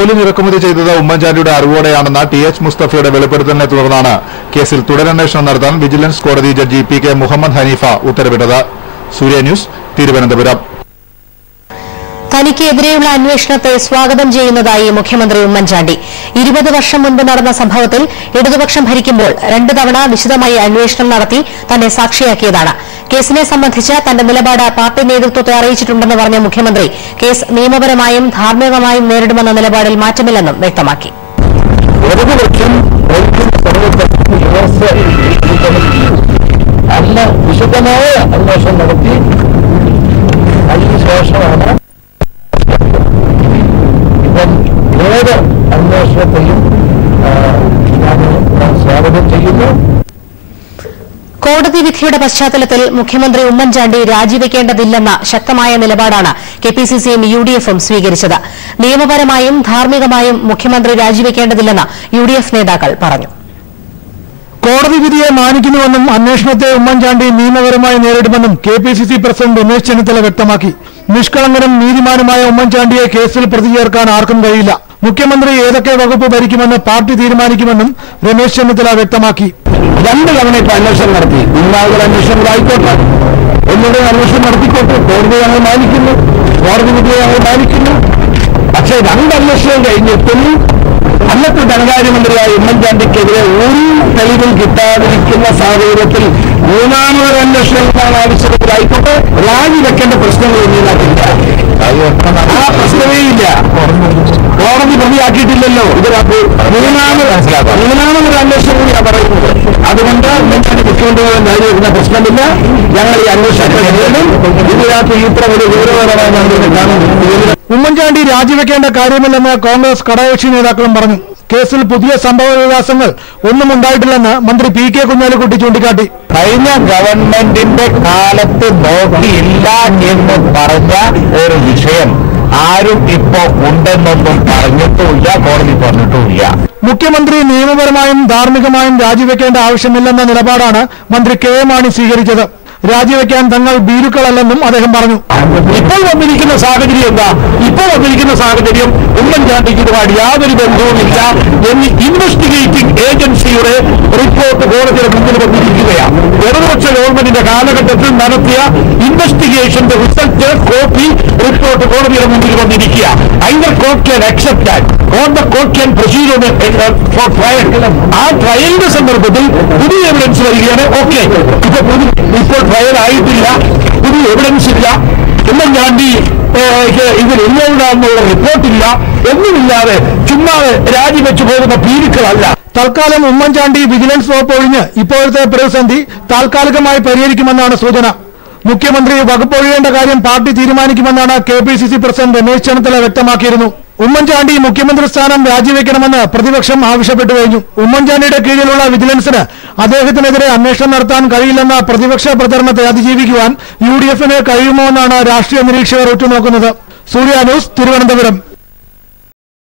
മൂല്യം ഇറക്കുമതി ചെയ്തത് ഉമ്മൻചാണ്ടിയുടെ അറിവോടെയാണെന്ന ടി.എച്ച്. മുസ്തഫയുടെ വെളിപ്പെടുത്തലിനെ തുടർന്നാണ് കേസിൽ തുടരന്വേഷണം നടത്താൻ വിജിലൻസ് കോടതി judge P. K. Muhammad Haneefa ഉത്തരവിട്ടത്. സൂര്യ ന്യൂസ്, തിരുവനന്തപുരം. തനിക്കെതിരെയുള്ള അന്വേഷണത്തെ സ്വാഗതം ചെയ്യുന്നതായി മുഖ്യമന്ത്രി ഉമ്മൻചാണ്ടി. 20 വർഷം മുൻപ് നടന്ന സംഭവത്തിൽ ഇടതുപക്ഷം ഭരിക്കുമ്പോൾ 2 തവണ വിശദമായി അന്വേഷണം നടത്തി തന്നെ സാക്ഷിയാക്കിയതാണ്. കേസിനെ സംബന്ധിച്ച് തന്റെ നിലപാട് പാർട്ടി നേതൃത്വത്തെ അറിയിച്ചിട്ടുണ്ടെന്ന് പറഞ്ഞ മുഖ്യമന്ത്രി കേസ് നിയമപരമായും ധാർമ്മികമായും നേരിടുമെന്ന നിലപാടിൽ മാറ്റമില്ലെന്നും വ്യക്തമാക്കി. വിശദമായ അന്വേഷണം നടത്തി അതിനുശേഷമാണ് ഇപ്പം ഏത് അന്വേഷണത്തെയും ഞാൻ സ്വാഗതം ചെയ്യുന്നു. കോടതി വിധിയുടെ പശ്ചാത്തലത്തിൽ മുഖ്യമന്ത്രി ഉമ്മൻചാണ്ടി രാജിവെക്കേണ്ടതില്ലെന്ന ശക്തമായ നിലപാടാണ് കെപിസിസിയും യുഡിഎഫും സ്വീകരിച്ചത്. നിയമപരമായും ധാർമ്മികമായും മുഖ്യമന്ത്രി രാജിവെക്കേണ്ടതില്ലെന്ന് യുഡിഎഫ് നേതാക്കൾ പറഞ്ഞു. കോടതി വിധിയെ മാനിക്കുന്നുവെന്നും അന്വേഷണത്തെ ഉമ്മൻചാണ്ടി നിയമപരമായി നേരിടുമെന്നും കെപിസിസി പ്രസിഡന്റ് രമേശ് ചെന്നിത്തല വ്യക്തമാക്കി. നിഷ്കളങ്കനും നീതിമാനുമായ ഉമ്മൻചാണ്ടിയെ കേസിൽ പ്രതി ചേർക്കാൻ ആർക്കും കഴിയില്ല. മുഖ്യമന്ത്രി ഏതൊക്കെ വകുപ്പ് ഭരിക്കുമെന്ന് പാർട്ടി തീരുമാനിക്കുമെന്നും രമേശ് ചെന്നിത്തല വ്യക്തമാക്കി. 2 തവണ ഇപ്പൊ അന്വേഷണം നടത്തി. ഇന്നാളുകൾ അന്വേഷണങ്ങളായിക്കോട്ടെ, ഒന്നുകൂടെ അന്വേഷണം നടത്തിക്കോട്ടെ. കോടതി ഞങ്ങൾ മാനിക്കുന്നു, കോടതി വിധിയെ ഞങ്ങൾ മാനിക്കുന്നു. പക്ഷേ 2 അന്വേഷണം കഴിഞ്ഞിട്ടും അന്നത്തെ ധനകാര്യമന്ത്രിയായ ഉമ്മൻചാണ്ടിക്കെതിരെ ഒരു തെളിവും കിട്ടാതിരിക്കുന്ന സാഹചര്യത്തിൽ 3ാമതൊരു അന്വേഷണത്തിനാണ് ആവശ്യത്തിലായിക്കോട്ടെ. രാജിവെക്കേണ്ട പ്രശ്നങ്ങളൊന്നുമില്ല. ആ പ്രശ്നമേ ഇല്ല. കോടതി പ്രതിയാക്കിയിട്ടില്ലല്ലോ. ഇതിനകത്ത് 3ാമതൊരു അന്വേഷണം കൂടിയാണ് പറയുന്നത്. അതുകൊണ്ട് ഉമ്മൻചാണ്ടി മുഖ്യമന്ത്രി രാജിവെക്കുന്ന പ്രശ്നമില്ല. ഞങ്ങൾ ഈ അന്വേഷണത്തെ നേരിടും. ഇതിനകത്ത് ഇത്ര വലിയ ഗൗരവകരമായി ഞങ്ങൾ കാണുന്നു. ഉമ്മൻചാണ്ടി രാജിവെക്കേണ്ട കാര്യമില്ലെന്ന് കോൺഗ്രസ് ഘടകകക്ഷി നേതാക്കളും പറഞ്ഞു. കേസിൽ പുതിയ സംഭവ വികാസങ്ങൾ ഒന്നും ഉണ്ടായിട്ടില്ലെന്ന് മന്ത്രി പി. കെ. കുഞ്ഞാലിക്കുട്ടി ചൂണ്ടിക്കാട്ടി. കഴിഞ്ഞ ഗവൺമെന്റിന്റെ കാലത്ത് നോക്കിയില്ല എന്ന് പറഞ്ഞ ഒരു വിഷയം ആരും ഇപ്പോ ഉണ്ടെന്നൊന്നും പറഞ്ഞിട്ടുമില്ല, കോടതി പറഞ്ഞിട്ടുമില്ല. മുഖ്യമന്ത്രി നിയമപരമായും ധാർമ്മികമായും രാജിവെക്കേണ്ട ആവശ്യമില്ലെന്ന നിലപാടാണ് മന്ത്രി കെ. മാണി സ്വീകരിച്ചത്. രാജിവെക്കാൻ തങ്ങൾ ഭീരുക്കളല്ലെന്നും അദ്ദേഹം പറഞ്ഞു. ഇപ്പോൾ വന്നിരിക്കുന്ന സാഹചര്യം എന്താ? ഇപ്പോൾ വന്നിരിക്കുന്ന സാഹചര്യം ഉമ്മൻചാണ്ടിക്ക് ഇതുമായി യാതൊരു ബന്ധവുമില്ല എന്ന് ഇൻവെസ്റ്റിഗേറ്റിംഗ് ഏജൻസിയുടെ റിപ്പോർട്ട് കോടതിയുടെ മുന്നിൽ വന്നിരിക്കുകയാണ്. ഇടതുപക്ഷ ഗവൺമെന്റിന്റെ കാലഘട്ടത്തിൽ നടത്തിയ ഇൻവെസ്റ്റിഗേഷന്റെ റിസൾട്ട് കോപ്പി റിപ്പോർട്ട് കോടതിയുടെ മുന്നിൽ വന്നിരിക്കുക. Either court can accept that or the court can proceed four trial. ആ ട്രയലിന്റെ സന്ദർഭത്തിൽ പുതിയ എവിഡൻസ് വരികയാണ്. ഓക്കെ, ഇപ്പോൾ ട്രയൽ ആയിട്ടില്ല, പുതിയ എവിഡൻസ് ഇല്ല, ഉമ്മൻചാണ്ടി ഇതിൽ ഇൻവോൾവാണെന്നുള്ള റിപ്പോർട്ടില്ല, ഒന്നുമില്ലാതെ ചുമ്മാ രാജിവെച്ചു പോകുന്ന ഭീരുക്കളല്ല. തൽക്കാലം ഉമ്മൻചാണ്ടി വിജിലൻസ് വകുപ്പ് ഒഴിഞ്ഞ് ഇപ്പോഴത്തെ പ്രതിസന്ധി താൽക്കാലികമായി പരിഹരിക്കുമെന്നാണ് സൂചന. മുഖ്യമന്ത്രി വകുപ്പ് ഒഴിയേണ്ട കാര്യം പാർട്ടി തീരുമാനിക്കുമെന്നാണ് കെപിസിസി പ്രസിഡന്റ് രമേശ് ചെന്നിത്തല വ്യക്തമാക്കിയിരുന്നു. ഉമ്മൻചാണ്ടി മുഖ്യമന്ത്രി സ്ഥാനം രാജിവെക്കണമെന്ന് പ്രതിപക്ഷം ആവശ്യപ്പെട്ടു കഴിഞ്ഞു. ഉമ്മൻചാണ്ടിയുടെ കീഴിലുള്ള വിജിലൻസിന് അദ്ദേഹത്തിനെതിരെ അന്വേഷണം നടത്താൻ കഴിയില്ലെന്ന പ്രതിപക്ഷ പ്രചരണത്തെ അതിജീവിക്കുവാൻ യുഡിഎഫിന് കഴിയുമോ എന്നാണ് രാഷ്ട്രീയ നിരീക്ഷകർ ഉറ്റുനോക്കുന്നത്. സൂര്യ ന്യൂസ്, തിരുവനന്തപുരം.